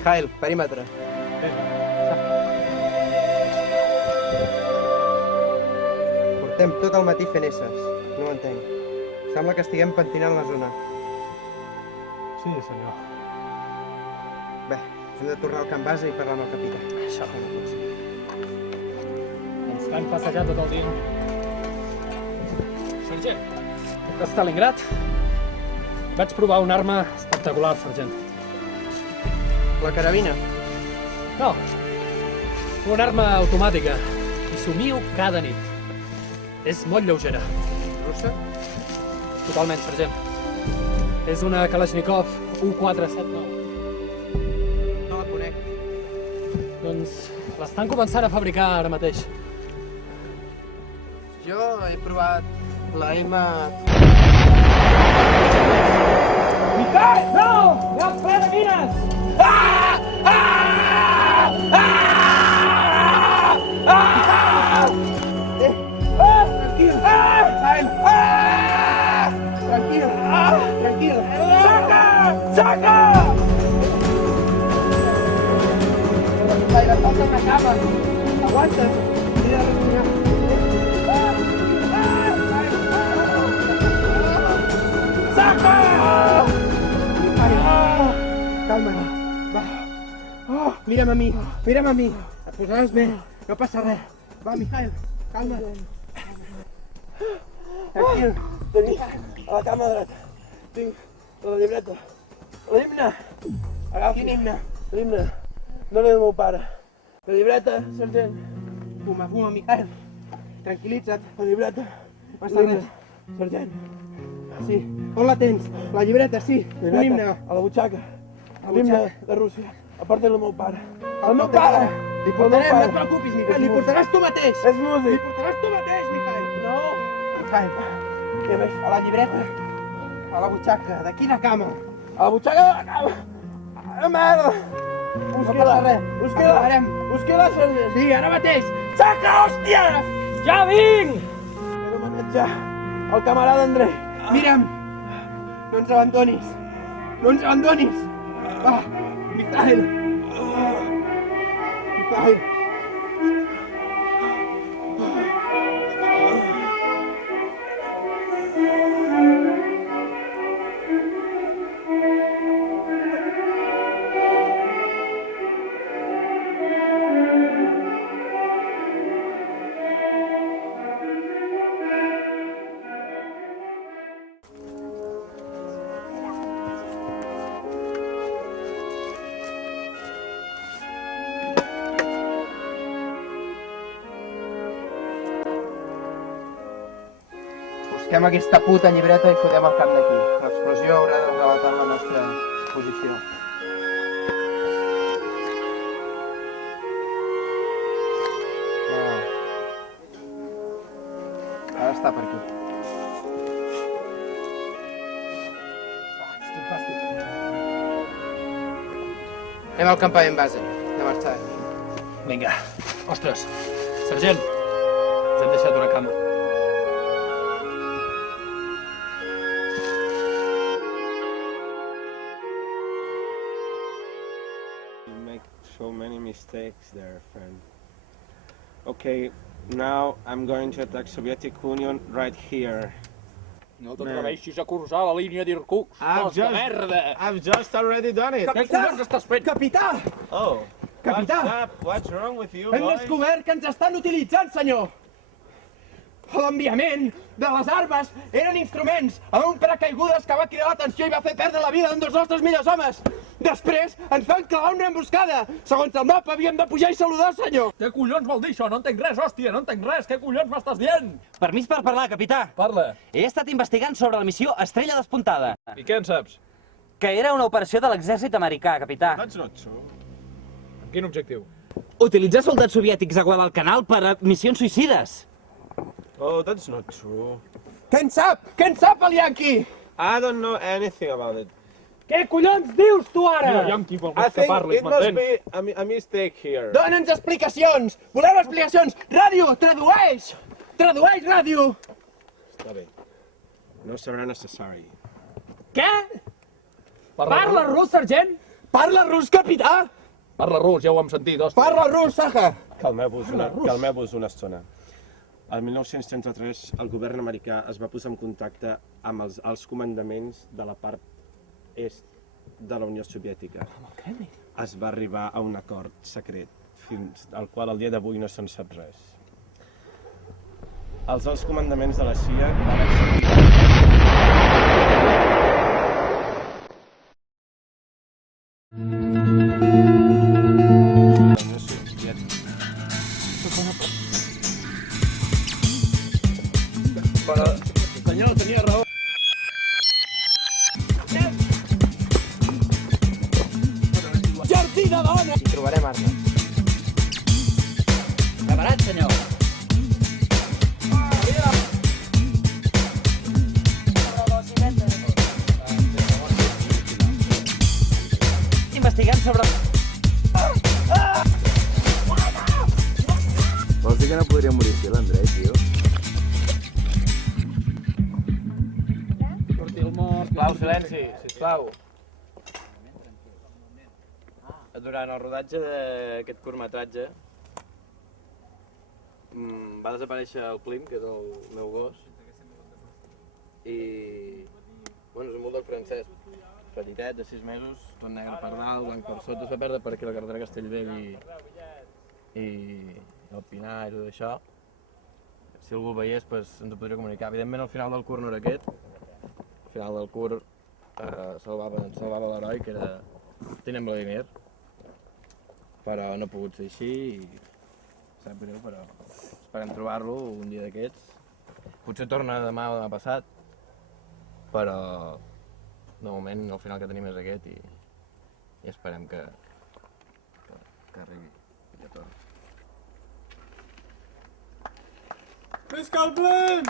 Mikhail, perímetre. Portem tot el matí fent esses. No ho entenc. Sembla que estiguem pentinant la zona. Sí, senyor. Bé, hem de tornar al camp base i parlar amb el capità. Això no pot ser. Ens van passejar tot el dia. Sergent, de Stalingrad vaig provar una arma espectacular, sergent. La carabina? No, una arma automàtica. I somio cada nit. És molt lleugera. Russa? Totalment, sergent. És una Kalashnikov U479. No la conec. Doncs l'estan començant a fabricar ara mateix. Jo he provat la M... Mikhail, no! Hi ha ple de mines! Tranquil! Tranquil! Tranquil! Saca! Mikhail, et falta una cama. Aguanta. Mira de respirar. Saca! Calma. Va. Mira'm a mi. Mira'm a mi. Et posaràs bé. No passa res. Va, Mikhail. Calma. Tranquil. Tenim a la cama dreta. Tinc la llibreta. L'himne. Agafa. Quin himne? L'himne. No l'he del meu pare. La llibreta, sergent. Fuma, Mikhail. Tranquil·litza't. La llibreta. Passa res. Sergent. Sí. On la tens? La llibreta, sí. Un himne. A la butxaca. L'himne de Rússia. A part del meu pare. El meu pare! Li portarem, no et preocupis, Mikhail. Li portaràs tu mateix. És músic. Li portaràs tu mateix, Mikhail. No. Mikhail, què veus? A la llibreta. A la butxaca. D'aquí la cama. A la butxaca de la cama. Ah, merda. Busca-la. Busca-la, sergent. Sí, ara mateix. Saca, hòstia! Ja vinc! He d'homenatjar el camarada Andrei. Mira'm. No ens abandonis. No ens abandonis. Va, Mikhail. Mikhail. Busquem aquesta puta llibreta i fotem el camp d'aquí. L'explosió haurà de relatar la nostra posició. Ara està per aquí. Quin fàstic. Anem al campament base, de marxar. Vinga. Ostres, sergent, ens hem deixat una cama. So many mistakes there, friend. Okay, now I'm going to attack Soviet Union right here. No t'atreveixis a cursar la línia d'Irkutsk, cos de merda! I've just already done it. Què collons estàs fent? Capità! Oh, Capità! What's wrong with you, Hem boys? descobert que ens estan utilitzant, senyor! L'enviament de les armes eren instruments a un paracaigudes que va cridar l'atenció i va fer perdre la vida d'un dels nostres millors homes. Després ens van clavar una emboscada. Segons el mapa havíem de pujar i saludar, senyor. Què collons vol dir això? No entenc res, hòstia, no entenc res. Què collons m'estàs dient? Permís per parlar, capità. Parla. He estat investigant sobre la missió Estrella Despuntada, I què en saps? que era una operació de l'exèrcit americà, capità. That's not true. Amb quin objectiu? Utilitzar soldats soviètics a Guadalcanal per a missions suïcides. Oh, that's not true. Què en sap? Què en sap el Yankee? I don't know anything about it. Què collons dius tu ara? Yankee, vol I que think parlis, it must m'entens? be a mistake here. Dóna'ns explicacions! Volem explicacions! Ràdio, tradueix! Tradueix, ràdio! Està bé. No serà necessari. Què? Parla rus, sergent? Parla rus, capità! Parla rus, ja ho hem sentit, hòstia. Parla rus, Saja! Calmeu-vos una estona. El 1933 el govern americà es va posar en contacte amb els alts comandaments de la part est de la Unió Soviètica. Es va arribar a un acord secret, fins al qual al dia d'avui no se'n sap res. Els alts comandaments de la CIA van acceptar... Però, senyor, tenia raó. Jardí de dona! Hi trobarem armes. Preparat, senyor. Investigant sobre... Vols dir que no podria morir aquí l'Andrei, tio? Sisplau, silenci, sisplau. Durant el rodatge d'aquest curtmetratge va desaparèixer el Plim, que és el meu gos, i bueno, és un bulldog francès, petitet, de 6 mesos, tot negre per dalt, blanc per sota, es va perdre per aquí la carretera Castellbell i el Pinar i tot això. Si algú el veiés, pues, ens ho podria comunicar. Evidentment, al final del curt no era aquest. Al final del curt salvava l'heroi, que era Tinent Vladimir. Però no ha pogut ser així i sap greu, però esperem trobar-lo un dia d'aquests. Potser torna demà o demà passat, però de moment el final que tenim és aquest i esperem que arribi i que torni. Visca el Plim!